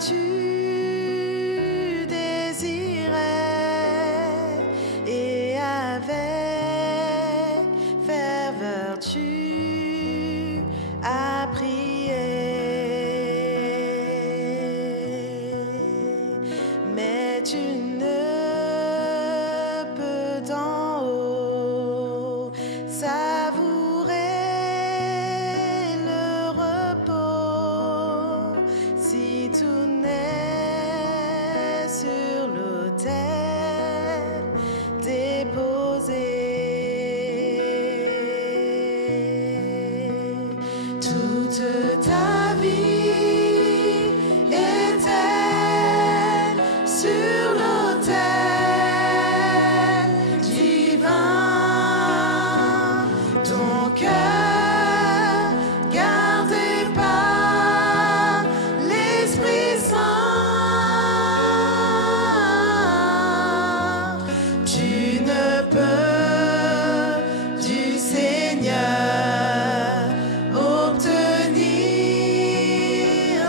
tu désirais, et avec ferveur tu as prié. Mais tu ne peux d'en haut savourer le repos si tout n'est sur l'autel déposé. Toute ta vie est-elle sur l'autel divin, ton cœur gardé par l'Esprit Saint. Tu ne peux du Seigneur obtenir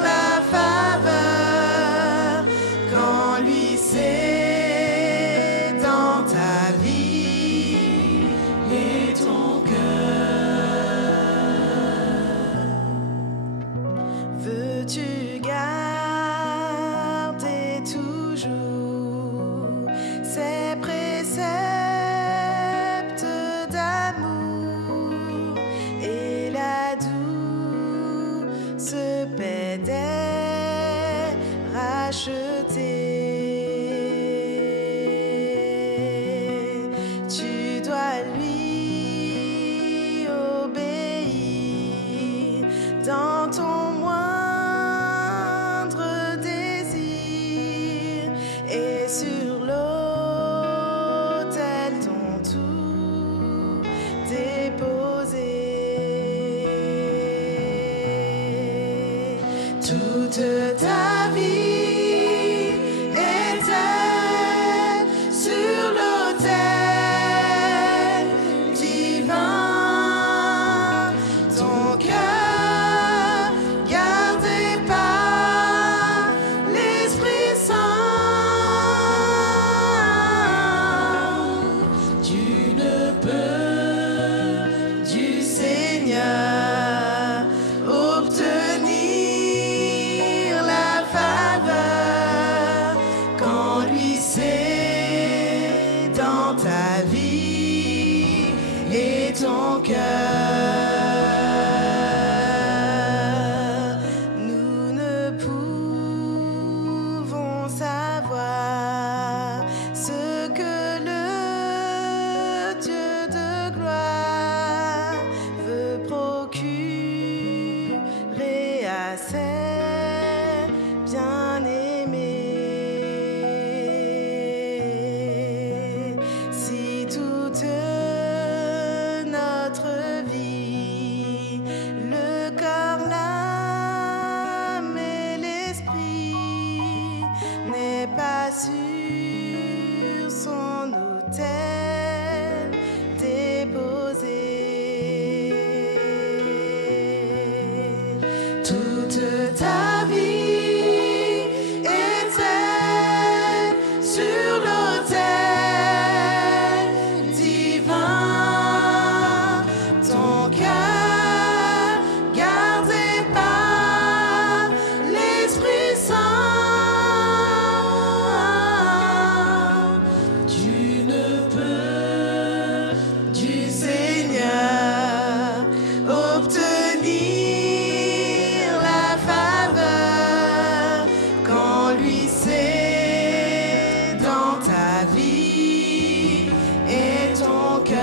la faveur quand lui c'est dans ta vie et ton cœur. Veux-tu garder toujours ces préceptes d'amour et la douce paix des rachetés? Tu dois lui obéir dans ton moindre désir, et sur l'autel ton tout déposer. Toute ta vie est-elle sur l'autel divin, ton cœur gardé par l'Esprit Saint. Tu ne peux du Seigneur obtenir la faveur quand lui c'est dans ta vie et ton cœur. Nous ne pouvons savoir ce que le Dieu de gloire veut procurer à ses bien-aimés. Si toute notre vie, le corps, l'âme et l'esprit n'est pas sur son autel déposé. Toute ta vie est-elle sur l'autel divin, ton cœur gardé par l'Esprit Saint. Tu ne peux du Seigneur obtenir la faveur quand lui c'est dans ta vie et ton cœur.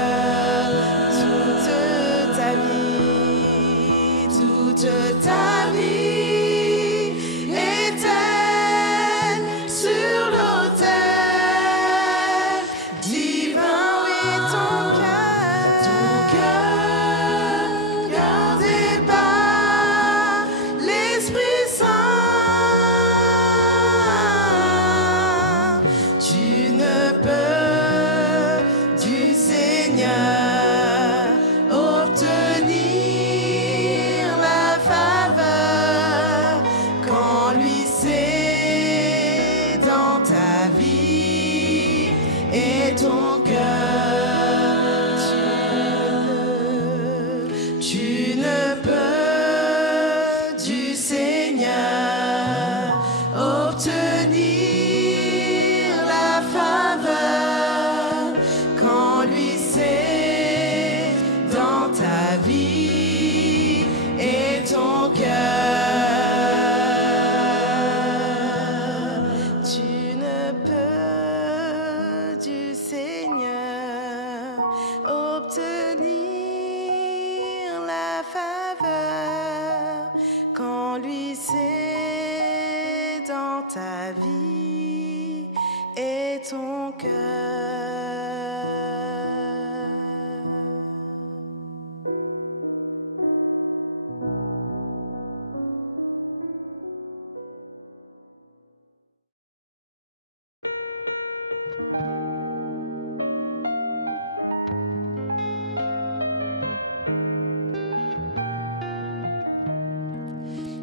Toute ta vie est-elle sur l'autel divin, oui, ton cœur gardé par l'Esprit Saint. Tu ne peux du Seigneur obtenir la faveur peux du Seigneur obtenir la faveur quand lui c'est dans ta vie et ton cœur. Tu ne peux du Seigneur obtenir la faveur quand lui c'est dans ta vie et ton cœur.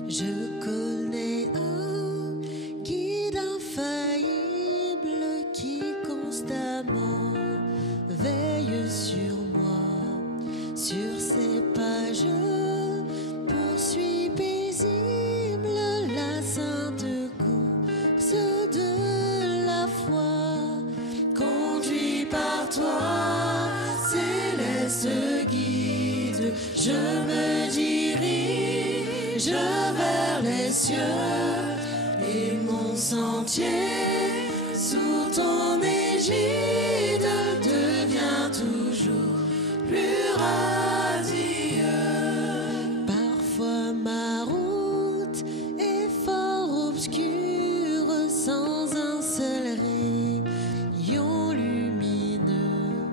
Je connais un guide infaillible qui constamment veille sur moi. Sur ses pas je poursuis paisible la sainte course de la foi. Conduit par toi, céleste guide, je me dirige vers les cieux et mon sentier sous ton égide devient toujours plus radieux. Parfois ma route est fort obscure sans un seul rayon lumineux,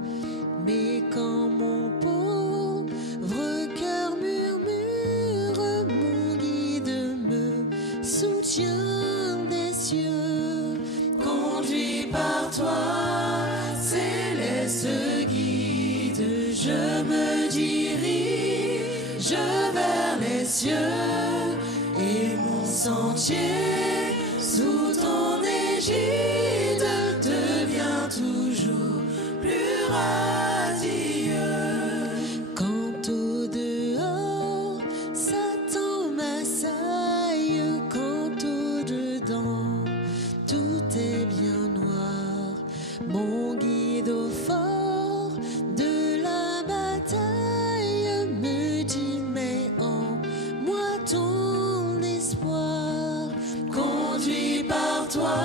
mais quand mon pauvre cœur murmure, mon guide me soutient des cieux. Conduit par toi, céleste guide, je me dirige vers les cieux et mon sentier sous ton égide devient toujours plus radieux. Quand au dehors Satan m'assaille, quand au dedans tout est bien noir, mon guide au fort de la bataille me dit mets en moi ton espoir. Conduit par toi,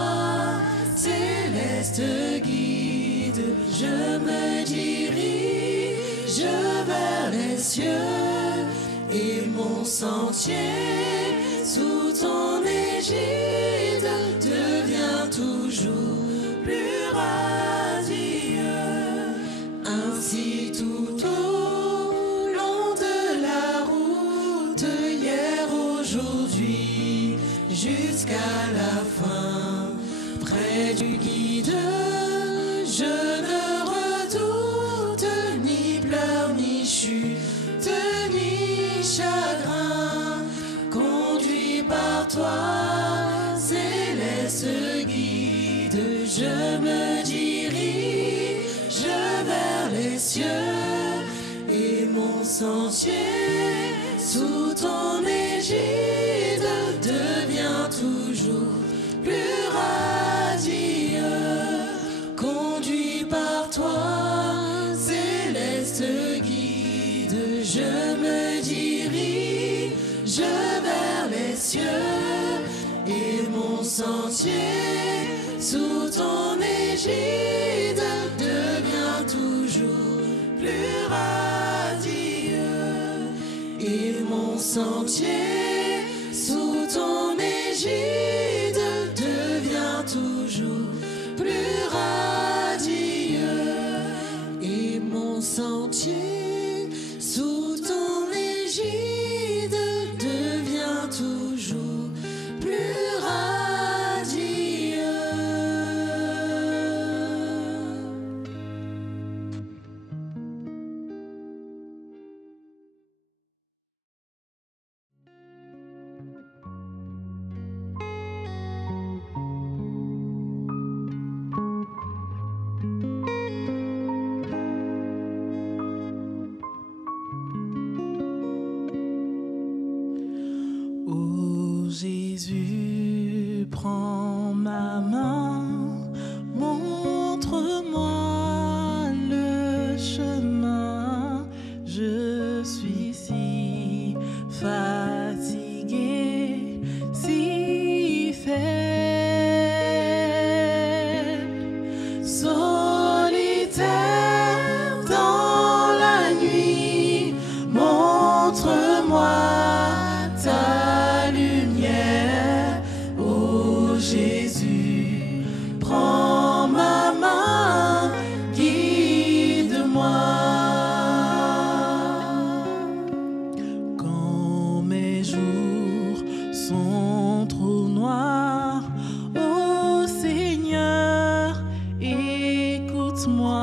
céleste guide, je me dirige vers les cieux et mon sentier sous ton égide devient toujours plus radieux. Ainsi tout au long de la route, hier, aujourd'hui, jusqu'à la fin, près du guide, je ne redoute ni pleurs, ni chute, ni chagrin. Conduit par toi, céleste guide, je me dirige vers les cieux et mon sentier sous ton égide devient toujours plus radieux. Conduit par toi, céleste guide, je me dirige vers les cieux et mon sentier sous ton égide devient toujours plus radieux. Et mon sentier sous ton égide devient toujours plus radieux. Et mon sentier sous ton égide devient toujours plus radieux. Jésus, prends ma main, montre-moi le chemin. Je suis si fatigué, si faible, solitaire dans la nuit. Montre-moi ta lumière, ô Jésus, prends ma main, guide-moi. Quand mes jours sont trop noirs, ô Seigneur, écoute-moi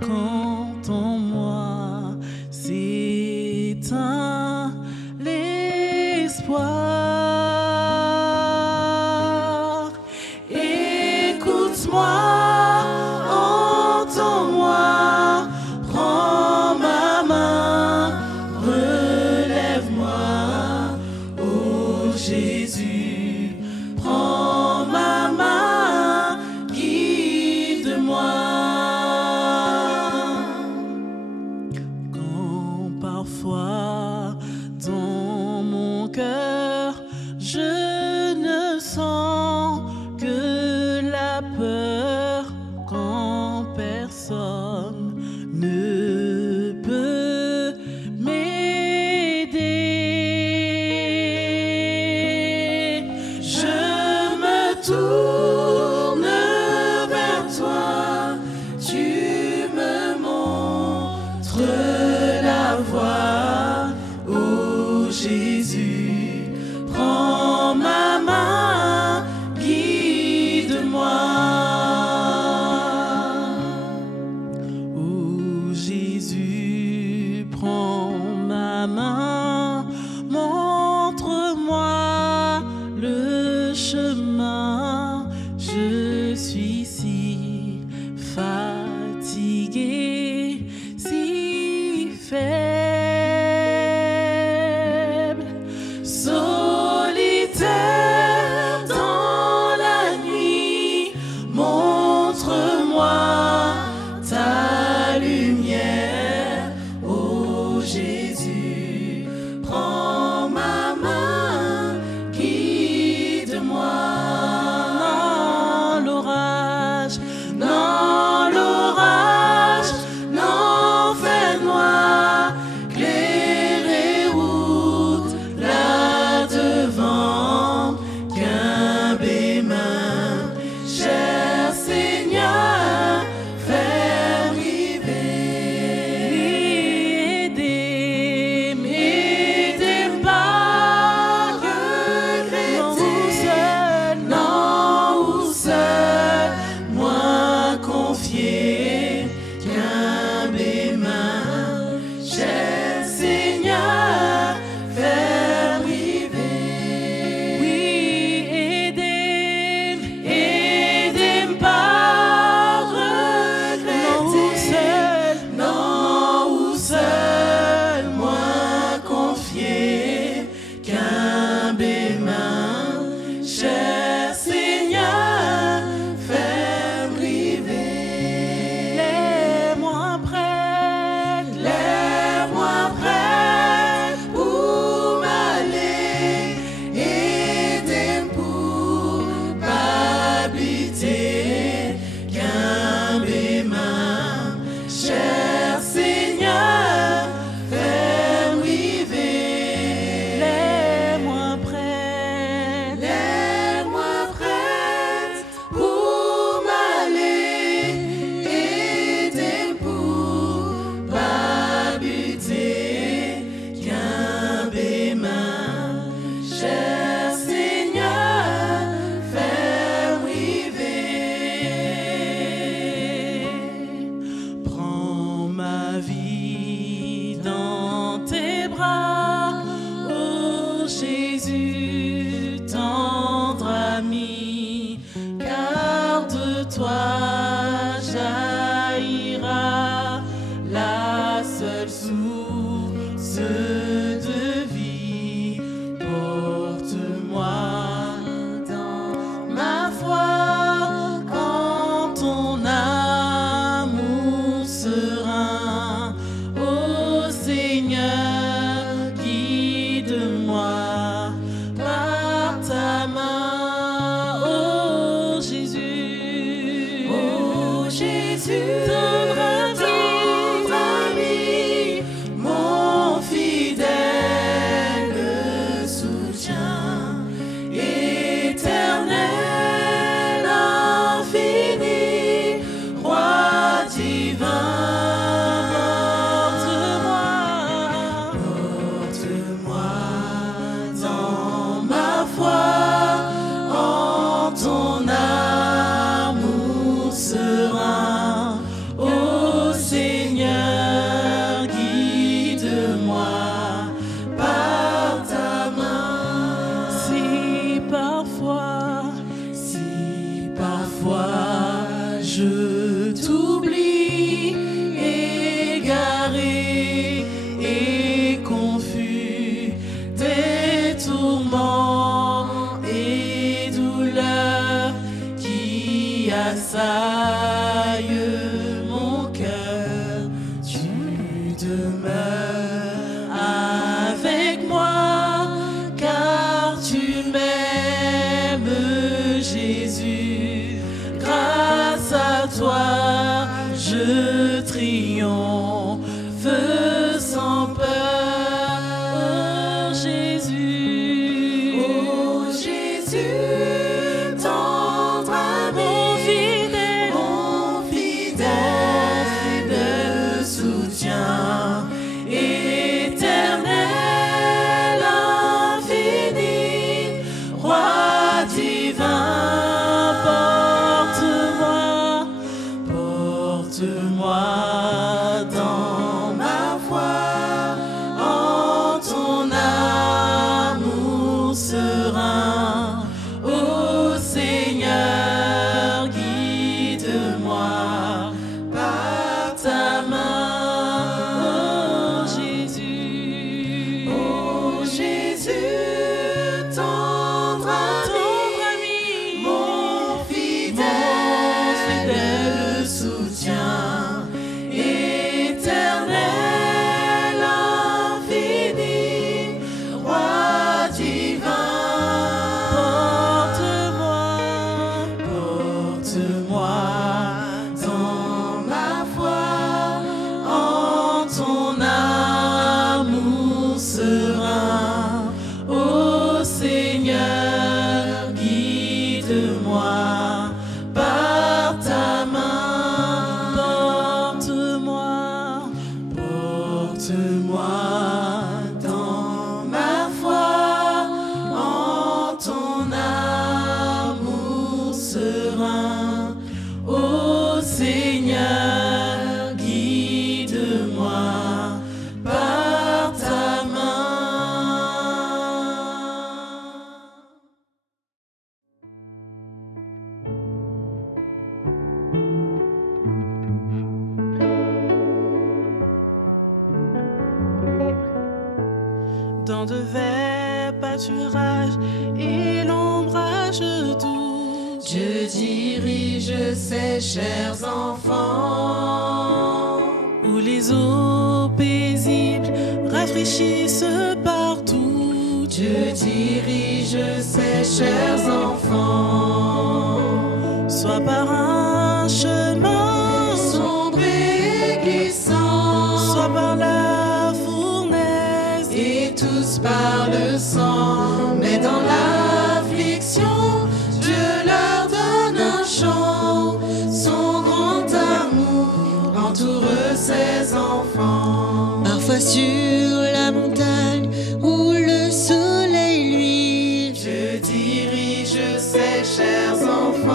quand en moi s'éteint l'espoir. Écoute-moi, entends-moi, prends ma main, relève-moi, ô Jésus, prends ma main, guide-moi. Quand parfois dans mon cœur je ne sens que la peur, quand personne ne peut m'aider, je me tourne vers toi, tu me montres la voie, ô Jésus, prends ma main, guide-moi. Ô Jésus, prends ma main, montre-moi le chemin. Je suis si fatigué, si faible, solitaire dans la nuit. Montre-moi ta lumière, ô Jésus, prends ma main, guide-moi. Non, l'orage, l'enfer noir, clair et route là devant, qu'un bémin, cher Seigneur, fais arriver. M'aider pas regretter, non ou seul, moi confier, qu'un bémin, cher Seigneur, fais arriver. Oui, aidez pas regretter, non ou seul, moi confier, qu'un bémin, cher Seigneur, fais arriver. Lève-moi prête pour m'aller, aidez pour m'habiter, qu'un bémin, cher Seigneur, fais arriver. Lève-moi prête pour m'aller, aidez pour m'habiter, qu'un bémin, cher Seigneur, fais arriver. Prends ma vie dans tes bras, ô Jésus, tendre ami, car de toi jaillira la seule source de vie. Porte dans de verts pâturages et l'ombrage doux. Dieu dirige ses chers enfants, Où les eaux paisibles rafraîchissent partout. Dieu dirige ses chers enfants, Soit par un chemin sombre et glissant, soit par la fournaise, et tous par le sang, mais dans l'affliction, Dieu leur donne un chant. Son grand amour entoure ses enfants. Parfois sur la montagne où le soleil luit, Dieu dirige ses chers enfants.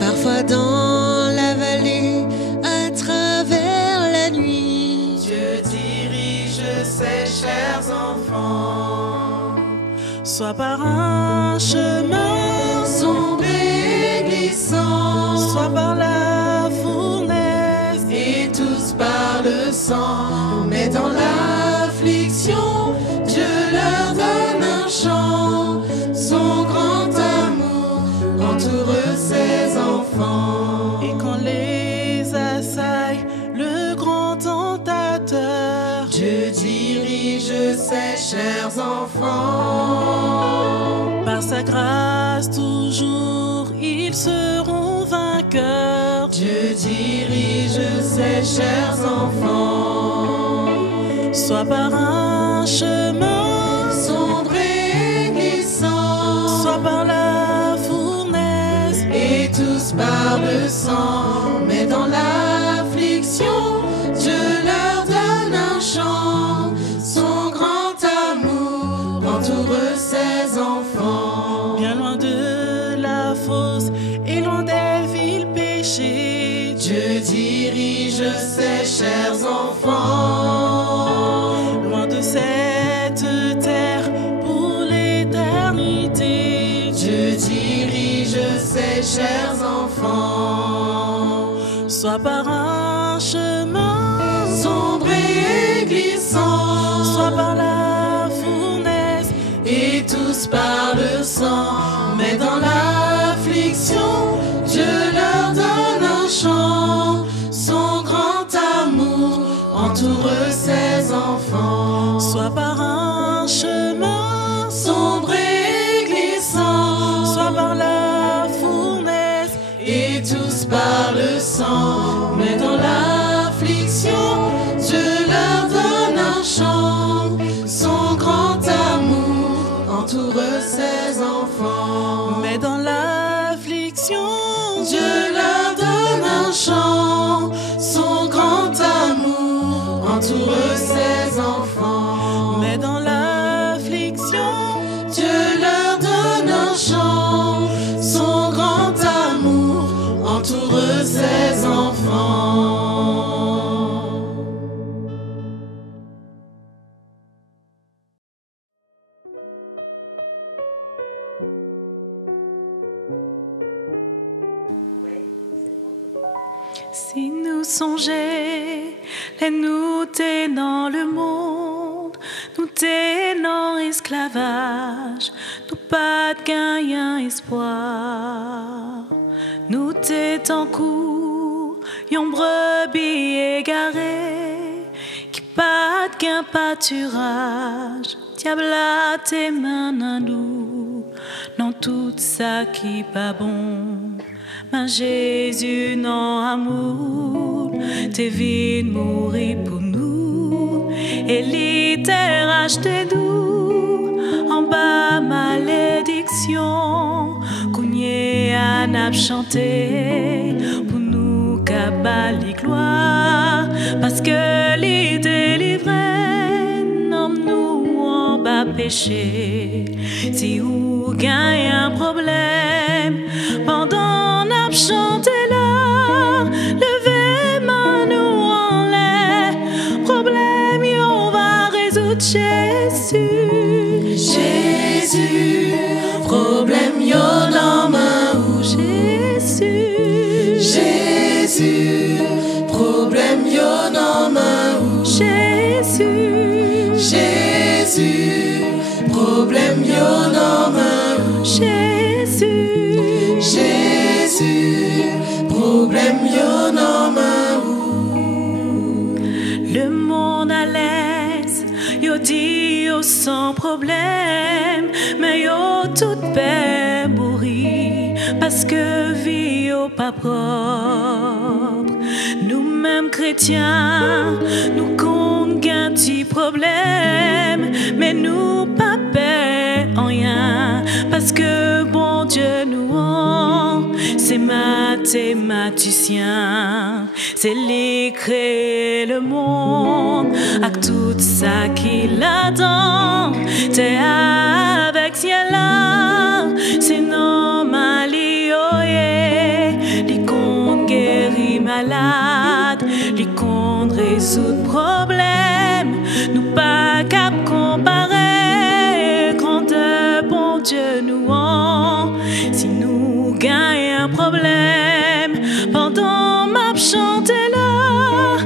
Parfois dans la vallée, à travers la nuit, Dieu dirige ses chers enfants. soit par un chemin Sombre et glissant, soit par la fournaise, et tous par le sang, mais dans l'affliction, Dieu leur donne un chant. Son grand amour entoure ses enfants. et quand les assaille le grand tentateur, Dieu dirige ses chers enfants. par sa grâce toujours ils seront vainqueurs. Dieu dirige ses chers enfants. Soit par un chemin Sombre et glissant, soit par la fournaise, et tous par le sang, mais dans l'affliction, Dieu leur donne un chant. Son grand amour entoure ses enfants. bien loin de la fosse et loin des villes péchées. Dieu dirige ses chers enfants. Loin de cette terre pour l'éternité, Dieu dirige ses chers enfants. soit par un chemin Sombre et glissant, soit par la fournaise, et tous par le sang, mais dans l'affliction, Dieu leur donne un chant. Son grand amour entoure ses enfants. soit par un chemin Sombre et glissant, soit par la fournaise, et tous par le sang, mais dans l'affliction, Dieu leur donne un chant. Son grand amour entoure ses enfants. mais dans l'affliction, Dieu leur donne un chant. Son grand amour entoure ses enfants. mais dans l'affliction, Dieu leur donne un chant. Son grand amour entoure ses enfants. si nous songeons, les nous dans le monde, nous tenons esclavage, nous pas de gain espoir. Nous t'étons court, yon brebis égarée, qui pas de gain pâturage, diable à tes mains à nous, non tout ça qui pas bon. Mais Jésus, non amour, t'es venu mourir pour nous, et l'iter acheté nous, en bas malédiction, qu'on a n'a chanté, pour nous cabali gloire, parce que l'y délivré, non nous en bas péché, si vous gagnez un problème, pendant n'a chanté là, levez main nous en l'air, problème on va résoudre Jésus, Jésus, problème yo dans ma ou Jésus, Jésus, problème yo dans ma ou Jésus, Jésus, problème yo nan main ou. Jésus, Jésus, problème yo nan main ou. le monde à l'aise, yo dit yo sans problème, mais yo tout paix mourir parce que vie yo pas propre. Nous-mêmes chrétiens, nous compte qu'un petit problème, mais nous pas paix en rien parce que bon Dieu nous en, c'est mathématicien, c'est lui créer le monde avec tout ça qu'il attend. T'es avec ciel là, c'est normal, li compte guérir malade, li compte résoudre problème. Nous pas cap comparer quand de bon Dieu nous en, si nous gagnons un problème pendant ma chante là,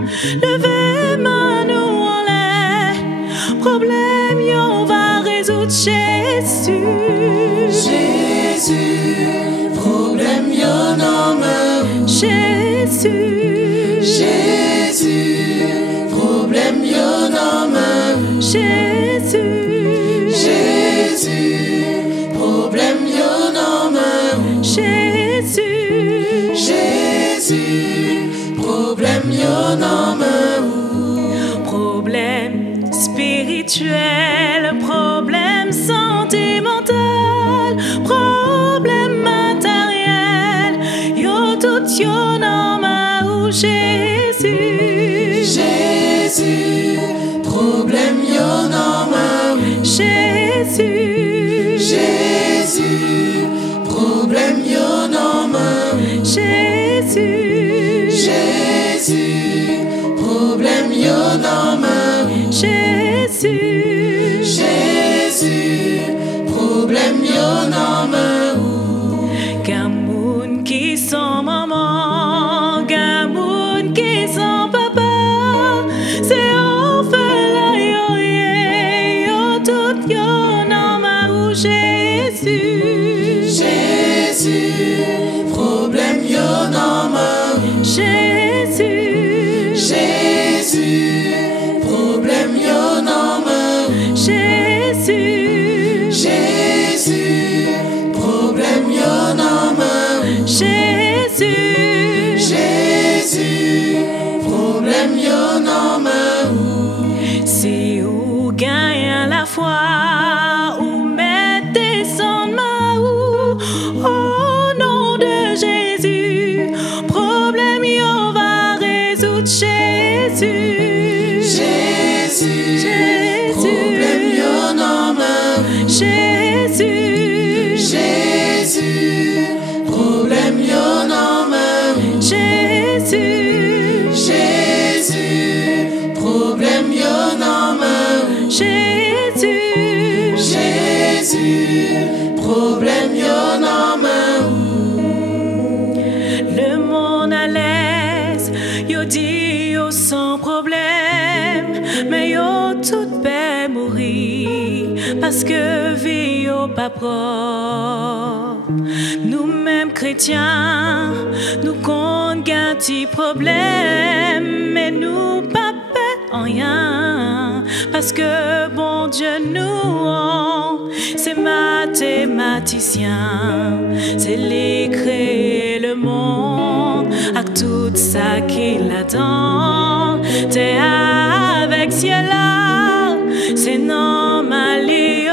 levez main nous en l'air, problème yo va résoudre Jésus. Jésus, problème yo nan main ou. Jésus, Jésus, problème yo nan main ou. Jésus, Jésus, problème yo nan main ou. Jésus, Jésus, problème yo nan main ou. problème spirituel, problème sentimental, problème matériel, yo tout yo nan ma ou. Jésus, Jésus, problème yo nan main ou. Jésus, Jésus, problème yo nan main ou. Jésus, Jésus, problème yo nan main ou. Jésus, Jésus, problème yo nan main ou. Qu'un monde qui sont maman, qu'un monde qui sont papa, c'est orphelin yo tout yo nan ma ou. Jésus, Jésus, problème yo nan main ou. Jésus, Jésus, problème yo nan main ou. Jésus, Jésus, problème yo nan main ou. Jésus, Jésus, problème yo nan main ou. si ou gagne la foi ou mettez son main ou, au nom de Jésus, problème yo va résoudre. Jésus, Jésus, problème yo nan main ou. Jésus, Jésus, problème yo nan main ou. Jésus, Jésus, problème yo nan main ou. Jésus, Jésus, problème yo nan main ou. le monde à l'aise, yo dit yo sans problème, mais yo tout paix mourir parce que vie yo pas propre. Nous-mêmes chrétiens, nous compte qu'un petit problème, mais nous pas paix en rien parce que bon Dieu nous en, c'est mathématicien, c'est lui créer le monde avec tout ça qu'il attend. T'es avec ciel là, c'est normal, li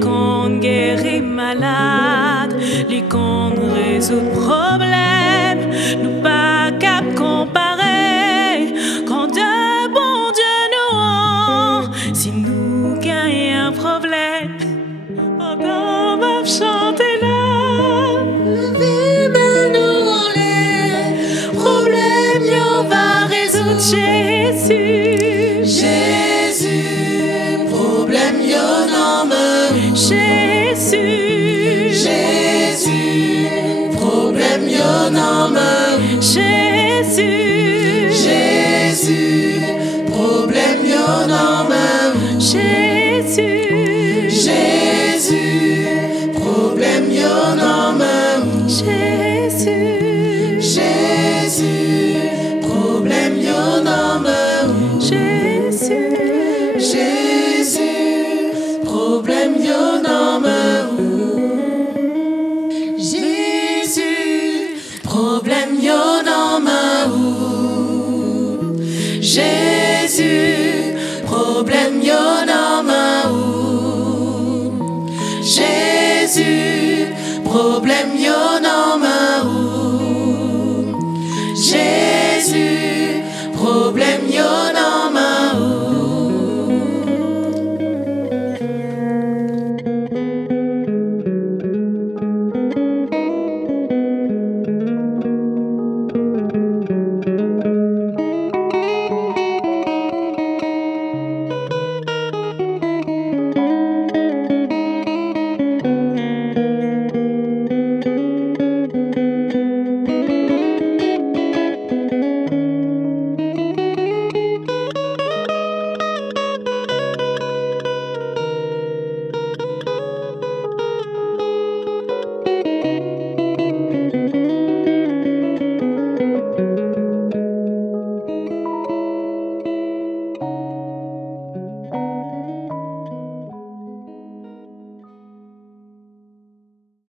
compte guérir malade, li compte résoudre problème. Nous pas cap comparer quand de bon Dieu nous en, si nous gagnons un problème pendant ma chanter là. Nous en l'air, problème yo va résoudre. Jésus, Jésus, problème yo nan main ou. Jésus, Jésus, problème yo nan main ou. Jésus, Jésus, problème yo nan Jésus, Jésus, problème yo nan main ou. Jésus, Jésus, problème yo nan main ou. Jésus, Jésus, problème yo nan main ou. Jésus, problème yo nan main ou. Jésus, problème yo nan main ou. Jésus, problème